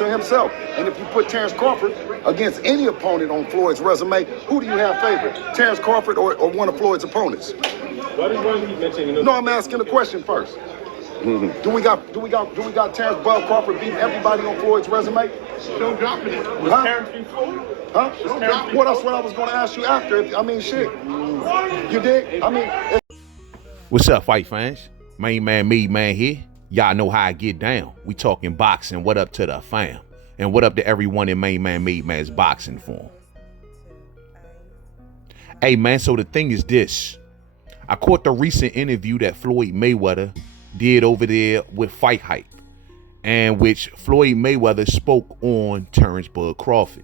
to himself. And if you put Terence Crawford against any opponent on Floyd's resume, who do you have favorite? Terence Crawford or one of Floyd's opponents? Why does one keep mentioning? No, I'm asking the question first. Do we got Terence Bud Crawford beating everybody on Floyd's resume? Don't drop it. Was Terence beat Floyd? Huh? Well, that's what I was going to ask you after. Shit. You dig? What's up, fight fans? Main man, Mademan here. Y'all know how I get down. We talking boxing. What up to the fam? And what up to everyone in Mainman Mademan's boxing form? Hey, man, so the thing is this. I caught the recent interview that Floyd Mayweather did over there with fighthype, and which Floyd Mayweather spoke on Terence Bud Crawford.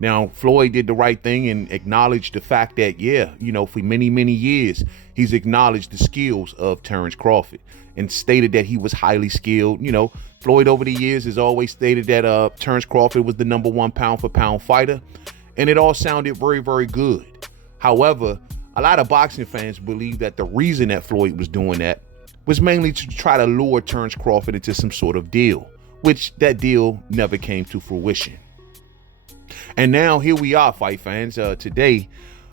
Now, Floyd did the right thing and acknowledged the fact that, for many, many years, he's acknowledged the skills of Terence Crawford and stated that he was highly skilled. Floyd over the years has always stated that Terence Crawford was the #1 pound-for-pound fighter, and it all sounded very, very good. However, a lot of boxing fans believe that the reason that Floyd was doing that was mainly to try to lure Terence Crawford into some sort of deal, which that deal never came to fruition. And now here we are, fight fans, today,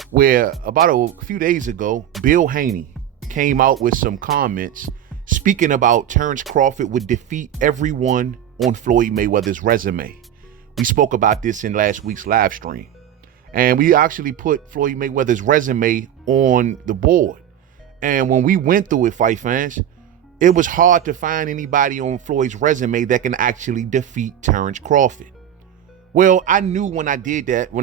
where about a few days ago, Bill Haney came out with some comments speaking about Terence Crawford would defeat everyone on Floyd Mayweather's resume. We spoke about this in last week's live stream, and we actually put Floyd Mayweather's resume on the board. And when we went through it, fight fans, it was hard to find anybody on Floyd's resume that can actually defeat Terence Crawford. Well, I knew when I did that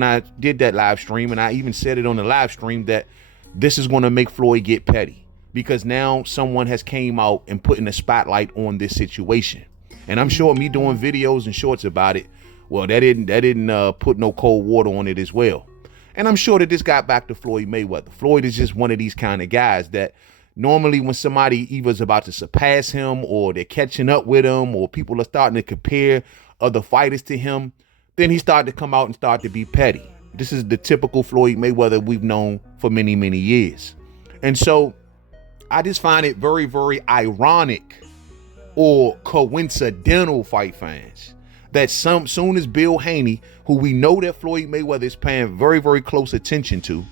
live stream, and I even said it on the live stream, that this is going to make Floyd get petty, because now someone has came out and put in a spotlight on this situation. And I'm sure me doing videos and shorts about it, well, that didn't put no cold water on it as well. And I'm sure that this got back to Floyd Mayweather. Floyd is just one of these kind of guys that normally when somebody either is about to surpass him, or they're catching up with him, or people are starting to compare other fighters to him, then he started to come out and start to be petty. This is the typical Floyd Mayweather we've known for many, many years. And so I just find it very, very ironic or coincidental, fight fans, that soon as Bill Haney, who we know that Floyd Mayweather is paying very, very close attention to,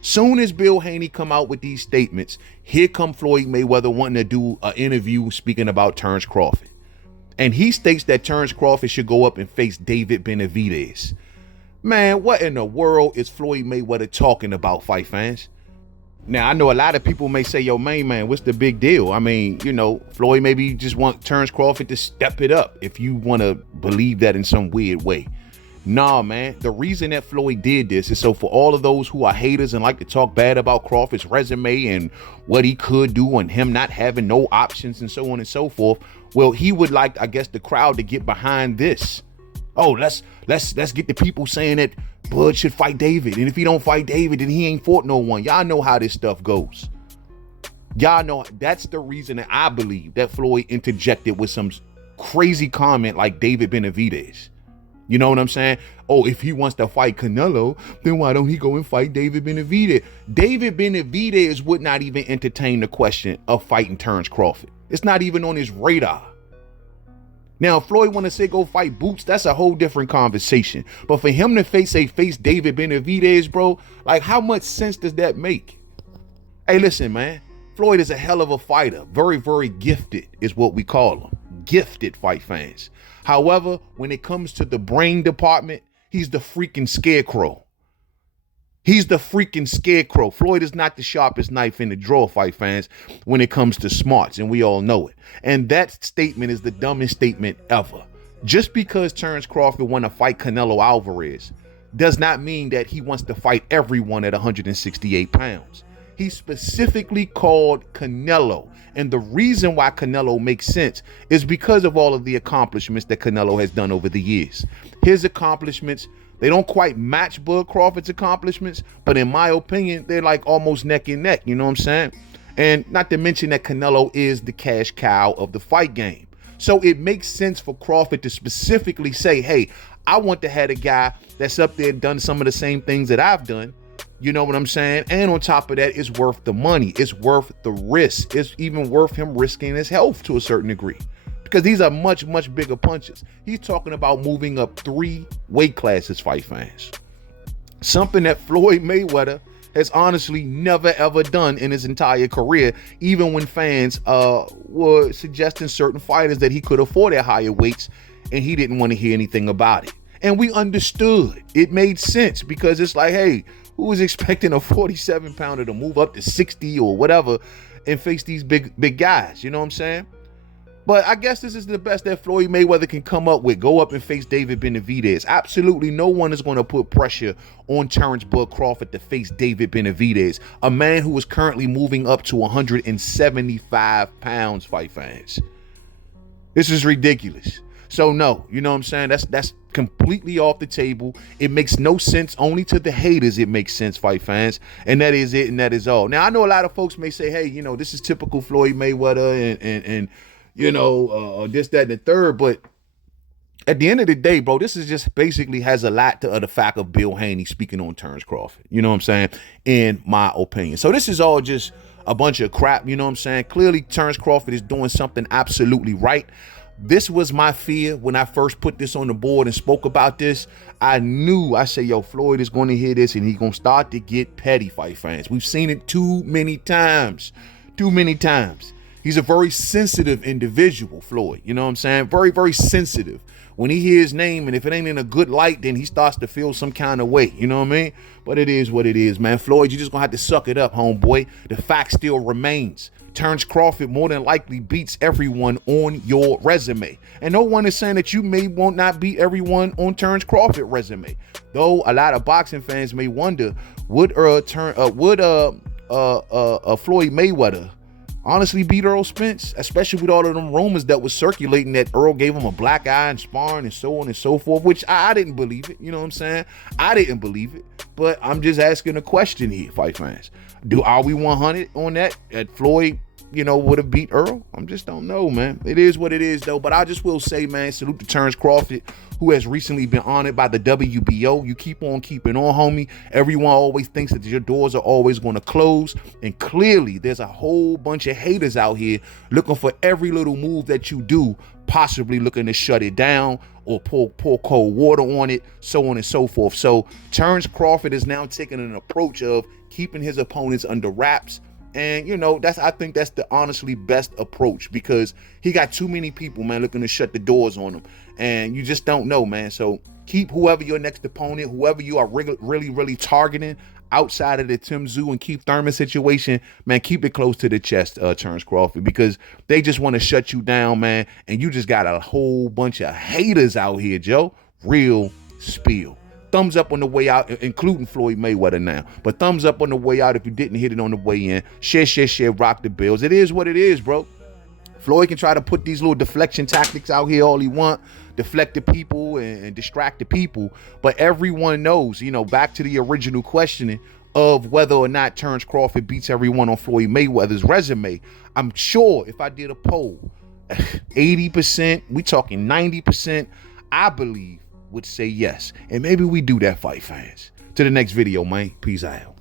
soon as Bill Haney come out with these statements, here come Floyd Mayweather wanting to do an interview speaking about Terence Crawford. And he states that Terence Crawford should go up and face David Benavidez. Man, what in the world is Floyd Mayweather talking about, fight fans? Now, I know a lot of people may say, yo, man, what's the big deal? I mean, Floyd maybe just want Terence Crawford to step it up, if you want to believe that in some weird way. Nah, man, the reason that Floyd did this is so for all of those who are haters and like to talk bad about Crawford's resume and what he could do and him not having no options and so on and so forth, well, he would like, I guess, the crowd to get behind this. Oh, let's get the people saying that Bud should fight David. And if he don't fight David, then he ain't fought no one. Y'all know how this stuff goes. Y'all know that's the reason that I believe that Floyd interjected with some crazy comment like David Benavidez. You know what I'm saying? Oh, if he wants to fight Canelo, then why don't he go and fight David Benavidez? David Benavidez would not even entertain the question of fighting Terence Crawford. It's not even on his radar. Now, if Floyd want to say go fight Boots, that's a whole different conversation. But for him to face David Benavidez, bro, like, how much sense does that make? Hey, listen, man. Floyd is a hell of a fighter. Very, very gifted is what we call him. Gifted, fight fans. However, when it comes to the brain department, he's the freaking scarecrow. He's the freaking scarecrow. Floyd is not the sharpest knife in the drawer, fight fans, when it comes to smarts, and we all know it. And that statement is the dumbest statement ever. Just because Terence Crawford want to fight Canelo Alvarez does not mean that he wants to fight everyone at 168 pounds. He specifically called Canelo. And the reason why Canelo makes sense is because of all of the accomplishments that Canelo has done over the years. His accomplishments, they don't quite match Bud Crawford's accomplishments, but in my opinion, they're like almost neck and neck. You know what I'm saying? And not to mention that Canelo is the cash cow of the fight game. So it makes sense for Crawford to specifically say, hey, I want to have a guy that's up there done some of the same things that I've done. You know what I'm saying? And on top of that, it's worth the money. It's worth the risk. It's even worth him risking his health to a certain degree. because these are much, much bigger punches. He's talking about moving up 3 weight classes, fight fans. Something that Floyd Mayweather has honestly never ever done in his entire career, even when fans were suggesting certain fighters that he could afford at higher weights, and he didn't want to hear anything about it. And we understood. It made sense, because it's like, hey, who was expecting a 47-pounder to move up to 60 or whatever and face these big guys? You know what I'm saying? But I guess this is the best that Floyd Mayweather can come up with. Go up and face David Benavidez. Absolutely no one is going to put pressure on Terence Crawford to face David Benavidez, a man who is currently moving up to 175 pounds, fight fans. This is ridiculous. So no, you know what I'm saying? That's completely off the table. It makes no sense. Only to the haters it makes sense, fight fans. And that is it, and that is all. Now, I know a lot of folks may say, hey, you know, this is typical Floyd Mayweather and you know, this, that, and the third. But at the end of the day, bro, this is just basically has a lot to the fact of Bill Haney speaking on Terence Crawford. You know what I'm saying? In my opinion. So this is all just a bunch of crap. You know what I'm saying? Clearly, Terence Crawford is doing something absolutely right. This was my fear when I first put this on the board and spoke about this. I said, yo, Floyd is going to hear this and he's going to start to get petty, fight fans. We've seen it too many times. Too many times. He's a very sensitive individual, Floyd. You know what I'm saying? Very, very sensitive. When he hears his name, and if it ain't in a good light, then he starts to feel some kind of way. You know what I mean? But it is what it is, man. Floyd, you just going to have to suck it up, homeboy. The fact still remains. Terence Crawford more than likely beats everyone on your resume. And no one is saying that you won't not beat everyone on Terence Crawford resume. Though a lot of boxing fans may wonder, would Floyd Mayweather honestly beat Earl Spence, especially with all of them rumors that was circulating that Earl gave him a black eye and sparring and so on and so forth, which I didn't believe it. You know what I'm saying? I didn't believe it. But I'm just asking a question here, fight fans. Are we 100 on that Floyd, you know, would have beat Earl? I just don't know, man. It is what it is, though. But I just will say, man, salute to Terence Crawford, who has recently been honored by the WBO. You keep on keeping on, homie. Everyone always thinks that your doors are always going to close. And clearly, there's a whole bunch of haters out here looking for every little move that you do, possibly looking to shut it down or pour cold water on it, so on and so forth. So Terence Crawford is now taking an approach of keeping his opponents under wraps. And, you know, I think that's the honestly best approach, because he got too many people, man, looking to shut the doors on him. And you just don't know, man. So keep whoever your next opponent, whoever you are really targeting outside of the Tim Tszyu and Keith Thurman situation, man, keep it close to the chest, Terence Crawford, because they just want to shut you down, man. And you just got a whole bunch of haters out here, Joe. Real spiel. Thumbs up on the way out, including Floyd Mayweather now. But thumbs up on the way out if you didn't hit it on the way in. Share, rock the bills. It is what it is, bro. Floyd can try to put these little deflection tactics out here all he want, deflect the people and distract the people. But everyone knows, you know, back to the original questioning of whether or not Terence Crawford beats everyone on Floyd Mayweather's resume. I'm sure if I did a poll, 80%, we talking 90%, I believe would say yes. And maybe we do that, fight fans. To the next video, man. Peace out.